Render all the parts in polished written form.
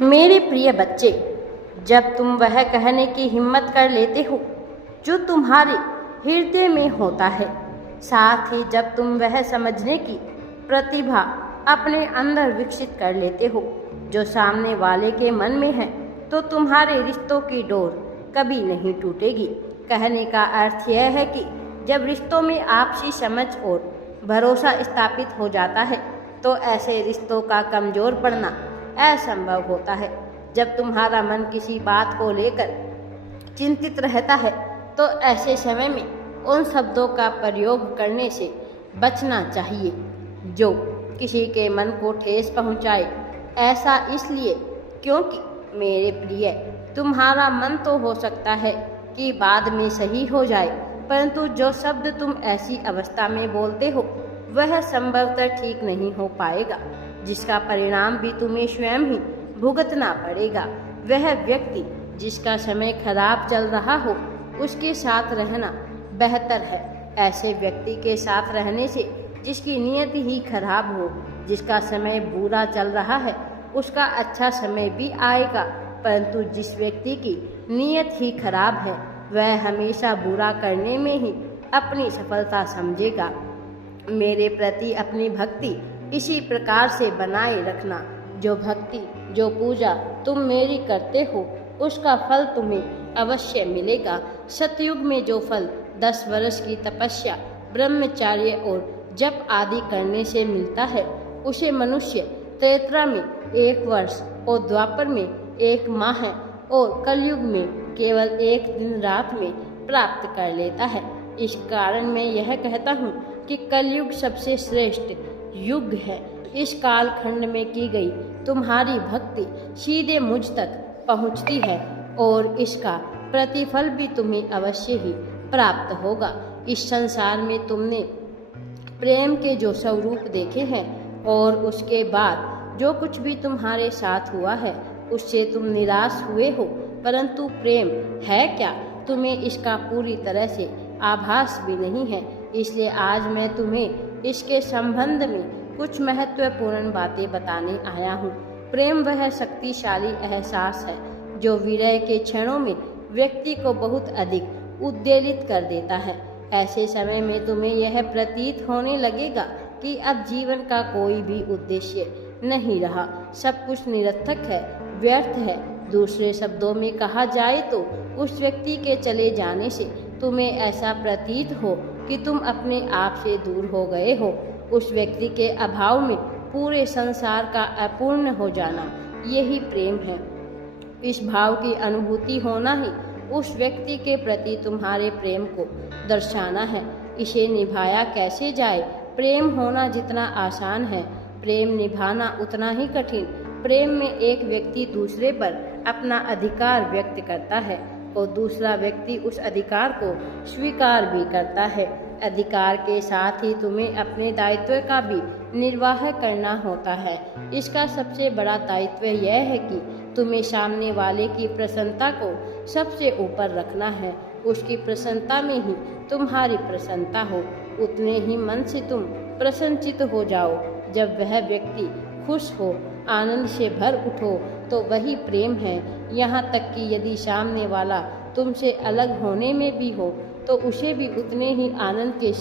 मेरे प्रिय बच्चे, जब तुम वह कहने की हिम्मत कर लेते हो जो तुम्हारे हृदय में होता है, साथ ही जब तुम वह समझने की प्रतिभा अपने अंदर विकसित कर लेते हो जो सामने वाले के मन में है, तो तुम्हारे रिश्तों की डोर कभी नहीं टूटेगी। कहने का अर्थ यह है कि जब रिश्तों में आपसी समझ और भरोसा स्थापित हो जाता है, तो ऐसे रिश्तों का कमजोर पड़ना असंभव होता है। जब तुम्हारा मन किसी बात को लेकर चिंतित रहता है, तो ऐसे समय में उन शब्दों का प्रयोग करने से बचना चाहिए जो किसी के मन को ठेस पहुंचाए। ऐसा इसलिए क्योंकि मेरे प्रिय, तुम्हारा मन तो हो सकता है कि बाद में सही हो जाए, परंतु जो शब्द तुम ऐसी अवस्था में बोलते हो वह संभवतः ठीक नहीं हो पाएगा, जिसका परिणाम भी तुम्हें स्वयं ही भुगतना पड़ेगा। वह व्यक्ति जिसका समय खराब चल रहा हो, उसके साथ रहना बेहतर है ऐसे व्यक्ति के साथ रहने से जिसकी नीयत ही खराब हो। जिसका समय बुरा चल रहा है, उसका अच्छा समय भी आएगा, परंतु जिस व्यक्ति की नीयत ही खराब है, वह हमेशा बुरा करने में ही अपनी सफलता समझेगा। मेरे प्रति अपनी भक्ति इसी प्रकार से बनाए रखना। जो भक्ति, जो पूजा तुम मेरी करते हो, उसका फल तुम्हें अवश्य मिलेगा। सतयुग में जो फल 10 वर्ष की तपस्या, ब्रह्मचार्य और जप आदि करने से मिलता है, उसे मनुष्य त्रेता में 1 वर्ष और द्वापर में 1 माह और कलयुग में केवल 1 दिन रात में प्राप्त कर लेता है। इस कारण मैं यह कहता हूँ कि कलयुग सबसे श्रेष्ठ युग है। इस कालखंड में की गई तुम्हारी भक्ति सीधे मुझ तक पहुँचती है और इसका प्रतिफल भी तुम्हें अवश्य ही प्राप्त होगा। इस संसार में तुमने प्रेम के जो स्वरूप देखे हैं और उसके बाद जो कुछ भी तुम्हारे साथ हुआ है, उससे तुम निराश हुए हो, परंतु प्रेम है क्या, तुम्हें इसका पूरी तरह से आभास भी नहीं है। इसलिए आज मैं तुम्हें इसके संबंध में कुछ महत्वपूर्ण बातें बताने आया हूँ। प्रेम वह शक्तिशाली एहसास है जो विरह के क्षणों में व्यक्ति को बहुत अधिक उद्वेलित कर देता है। ऐसे समय में तुम्हें यह प्रतीत होने लगेगा कि अब जीवन का कोई भी उद्देश्य नहीं रहा, सब कुछ निरर्थक है, व्यर्थ है। दूसरे शब्दों में कहा जाए तो उस व्यक्ति के चले जाने से तुम्हें ऐसा प्रतीत हो कि तुम अपने आप से दूर हो गए हो। उस व्यक्ति के अभाव में पूरे संसार का अपूर्ण हो जाना, यही प्रेम है। इस भाव की अनुभूति होना ही उस व्यक्ति के प्रति तुम्हारे प्रेम को दर्शाना है। इसे निभाया कैसे जाए? प्रेम होना जितना आसान है, प्रेम निभाना उतना ही कठिन। प्रेम में एक व्यक्ति दूसरे पर अपना अधिकार व्यक्त करता है और दूसरा व्यक्ति उस अधिकार को स्वीकार भी करता है। अधिकार के साथ ही तुम्हें अपने दायित्व का भी निर्वाह करना होता है। इसका सबसे बड़ा दायित्व यह है कि तुम्हें सामने वाले की प्रसन्नता को सबसे ऊपर रखना है। उसकी प्रसन्नता में ही तुम्हारी प्रसन्नता हो, उतने ही मन से तुम प्रसन्नचित हो जाओ। जब वह व्यक्ति खुश हो, आनंद से भर उठो, तो वही प्रेम है। यहाँ तक कि यदि सामने वाला तुमसे अलग होने में भी हो, तो उसे भी उतने ही आनंद के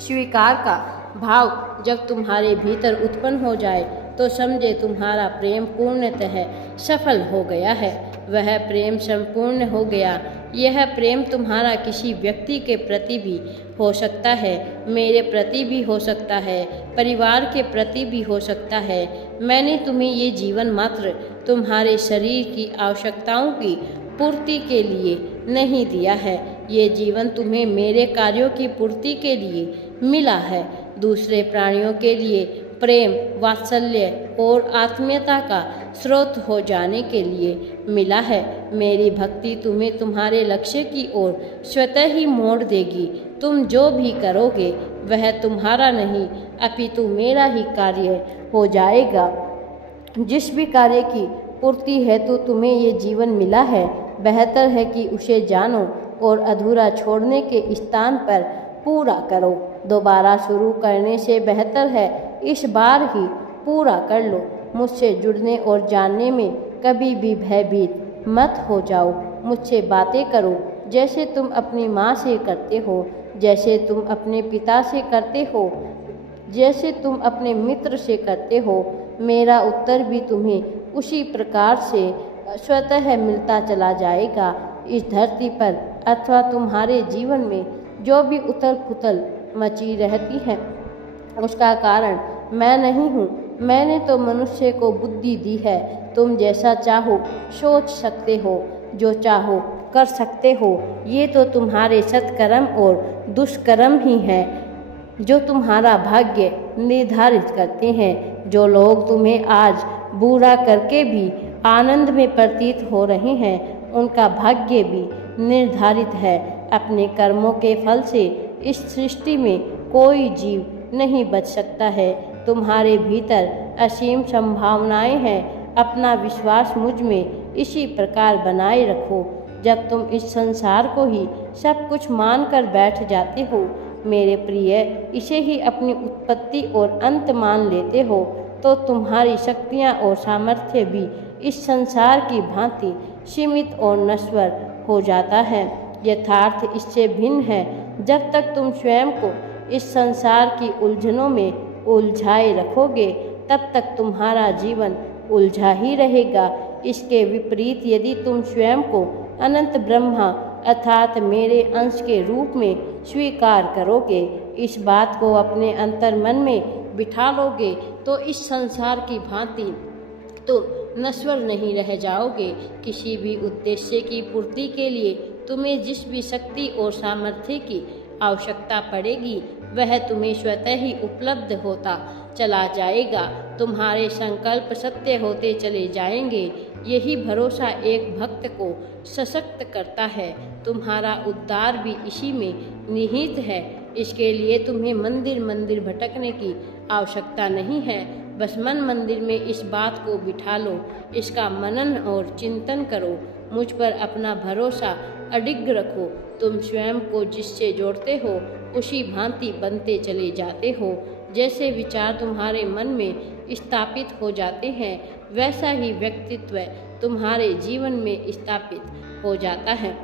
स्वीकार का भाव जब तुम्हारे भीतर उत्पन्न हो जाए, तो समझे तुम्हारा प्रेम पूर्णतः सफल हो गया है। वह प्रेम संपूर्ण हो गया। यह प्रेम तुम्हारा किसी व्यक्ति के प्रति भी हो सकता है, मेरे प्रति भी हो सकता है, परिवार के प्रति भी हो सकता है। मैंने तुम्हें ये जीवन मात्र तुम्हारे शरीर की आवश्यकताओं की पूर्ति के लिए नहीं दिया है। ये जीवन तुम्हें मेरे कार्यों की पूर्ति के लिए मिला है। दूसरे प्राणियों के लिए प्रेम, वात्सल्य और आत्मीयता का स्रोत हो जाने के लिए मिला है। मेरी भक्ति तुम्हें तुम्हारे लक्ष्य की ओर स्वतः ही मोड़ देगी। तुम जो भी करोगे वह तुम्हारा नहीं, अपितु मेरा ही कार्य हो जाएगा। जिस भी कार्य की पूर्ति हेतु तुम्हें ये जीवन मिला है, बेहतर है कि उसे जानो और अधूरा छोड़ने के स्थान पर पूरा करो। दोबारा शुरू करने से बेहतर है इस बार ही पूरा कर लो। मुझसे जुड़ने और जानने में कभी भी भयभीत मत हो जाओ। मुझसे बातें करो जैसे तुम अपनी माँ से करते हो, जैसे तुम अपने पिता से करते हो, जैसे तुम अपने मित्र से करते हो। मेरा उत्तर भी तुम्हें उसी प्रकार से स्वतः मिलता चला जाएगा। इस धरती पर अथवा तुम्हारे जीवन में जो भी उथल पुथल मची रहती है उसका कारण मैं नहीं हूँ। मैंने तो मनुष्य को बुद्धि दी है। तुम जैसा चाहो सोच सकते हो, जो चाहो कर सकते हो। ये तो तुम्हारे सत्कर्म और दुष्कर्म ही हैं जो तुम्हारा भाग्य निर्धारित करते हैं। जो लोग तुम्हें आज बुरा करके भी आनंद में प्रतीत हो रहे हैं, उनका भाग्य भी निर्धारित है। अपने कर्मों के फल से इस सृष्टि में कोई जीव नहीं बच सकता है। तुम्हारे भीतर असीम संभावनाएं हैं। अपना विश्वास मुझ में इसी प्रकार बनाए रखो। जब तुम इस संसार को ही सब कुछ मानकर बैठ जाते हो, मेरे प्रिय, इसे ही अपनी उत्पत्ति और अंत मान लेते हो, तो तुम्हारी शक्तियाँ और सामर्थ्य भी इस संसार की भांति सीमित और नश्वर हो जाता है। यथार्थ इससे भिन्न है। जब तक तुम स्वयं को इस संसार की उलझनों में उलझाए रखोगे, तब तक तुम्हारा जीवन उलझा ही रहेगा। इसके विपरीत यदि तुम स्वयं को अनंत ब्रह्मा अर्थात मेरे अंश के रूप में स्वीकार करोगे, इस बात को अपने अंतर मन में बिठा लोगे, तो इस संसार की भांति तुम नश्वर नहीं रह जाओगे। किसी भी उद्देश्य की पूर्ति के लिए तुम्हें जिस भी शक्ति और सामर्थ्य की आवश्यकता पड़ेगी, वह तुम्हें स्वतः ही उपलब्ध होता चला जाएगा। तुम्हारे संकल्प सत्य होते चले जाएंगे। यही भरोसा एक भक्त को सशक्त करता है। तुम्हारा उद्धार भी इसी में निहित है। इसके लिए तुम्हें मंदिर मंदिर भटकने की आवश्यकता नहीं है। बस मन मंदिर में इस बात को बिठा लो, इसका मनन और चिंतन करो। मुझ पर अपना भरोसा अडिग रखो। तुम स्वयं को जिससे जोड़ते हो, उसी भांति बनते चले जाते हो। जैसे विचार तुम्हारे मन में स्थापित हो जाते हैं, वैसा ही व्यक्तित्व तुम्हारे जीवन में स्थापित हो जाता है।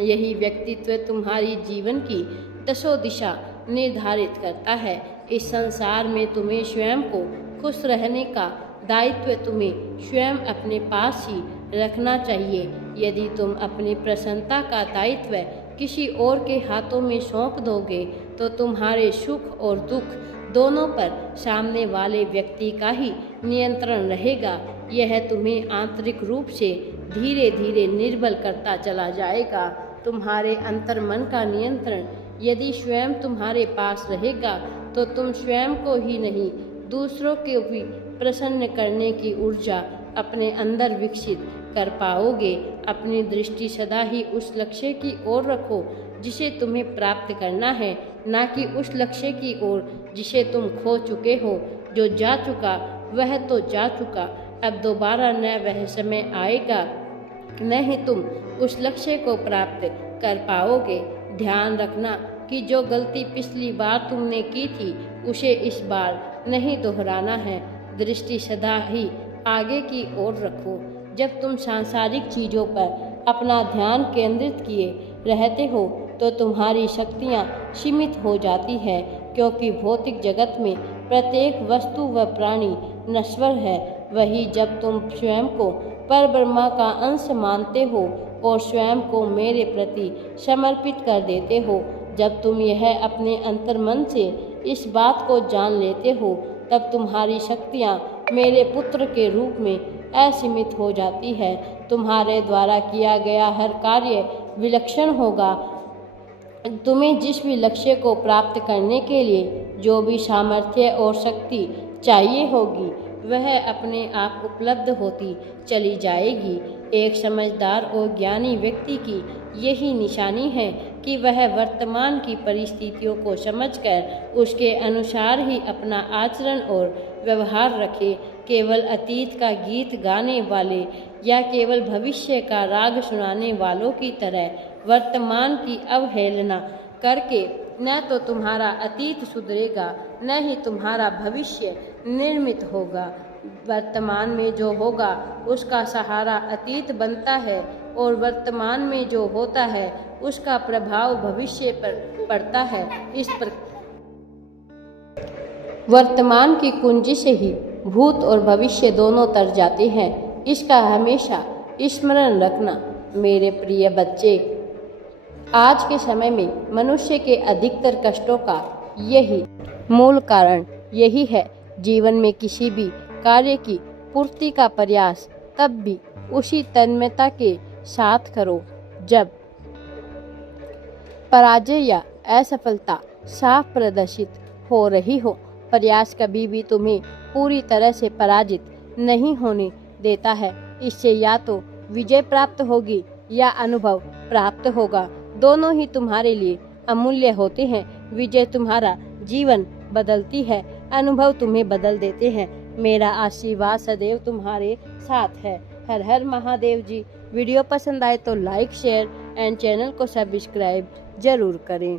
यही व्यक्तित्व तुम्हारी जीवन की दशो दिशा निर्धारित करता है। इस संसार में तुम्हें स्वयं को खुश रहने का दायित्व तुम्हें स्वयं अपने पास ही रखना चाहिए। यदि तुम अपनी प्रसन्नता का दायित्व किसी और के हाथों में सौंप दोगे, तो तुम्हारे सुख और दुख दोनों पर सामने वाले व्यक्ति का ही नियंत्रण रहेगा। यह तुम्हें आंतरिक रूप से धीरे धीरे निर्बल करता चला जाएगा। तुम्हारे अंतर्मन का नियंत्रण यदि स्वयं तुम्हारे पास रहेगा, तो तुम स्वयं को ही नहीं, दूसरों को भी प्रसन्न करने की ऊर्जा अपने अंदर विकसित कर पाओगे। अपनी दृष्टि सदा ही उस लक्ष्य की ओर रखो जिसे तुम्हें प्राप्त करना है, ना कि उस लक्ष्य की ओर जिसे तुम खो चुके हो। जो जा चुका वह तो जा चुका, अब दोबारा न वह समय आएगा, न ही तुम उस लक्ष्य को प्राप्त कर पाओगे। ध्यान रखना कि जो गलती पिछली बार तुमने की थी, उसे इस बार नहीं दोहराना है। दृष्टि सदा ही आगे की ओर रखो। जब तुम सांसारिक चीज़ों पर अपना ध्यान केंद्रित किए रहते हो, तो तुम्हारी शक्तियाँ सीमित हो जाती है, क्योंकि भौतिक जगत में प्रत्येक वस्तु व प्राणी नश्वर है। वही जब तुम स्वयं को परब्रह्मा का अंश मानते हो और स्वयं को मेरे प्रति समर्पित कर देते हो, जब तुम यह अपने अंतर्मन से इस बात को जान लेते हो, तब तुम्हारी शक्तियाँ मेरे पुत्र के रूप में असीमित हो जाती है। तुम्हारे द्वारा किया गया हर कार्य विलक्षण होगा। तुम्हें जिस भी लक्ष्य को प्राप्त करने के लिए जो भी सामर्थ्य और शक्ति चाहिए होगी, वह अपने आप उपलब्ध होती चली जाएगी। एक समझदार और ज्ञानी व्यक्ति की यही निशानी है कि वह वर्तमान की परिस्थितियों को समझकर उसके अनुसार ही अपना आचरण और व्यवहार रखे। केवल अतीत का गीत गाने वाले या केवल भविष्य का राग सुनाने वालों की तरह वर्तमान की अवहेलना करके न तो तुम्हारा अतीत सुधरेगा, न ही तुम्हारा भविष्य निर्मित होगा। वर्तमान में जो होगा उसका सहारा अतीत बनता है और वर्तमान में जो होता है उसका प्रभाव भविष्य पर पड़ता है। इस पर वर्तमान की कुंजी से ही भूत और भविष्य दोनों तर जाते हैं। इसका हमेशा स्मरण रखना मेरे प्रिय बच्चे। आज के समय में मनुष्य के अधिकतर कष्टों का यही मूल कारण यही है। जीवन में किसी भी कार्य की पूर्ति का प्रयास तब भी उसी तन्मयता के साथ करो जब पराजय या असफलता साफ प्रदर्शित हो रही हो। प्रयास कभी भी तुम्हें पूरी तरह से पराजित नहीं होने देता है। इससे या तो विजय प्राप्त होगी या अनुभव प्राप्त होगा। दोनों ही तुम्हारे लिए अमूल्य होते हैं। विजय तुम्हारा जीवन बदलती है, अनुभव तुम्हें बदल देते हैं। मेरा आशीर्वाद सदैव तुम्हारे साथ है। हर हर महादेव जी। वीडियो पसंद आए तो लाइक, शेयर एंड चैनल को सब्सक्राइब जरूर करें।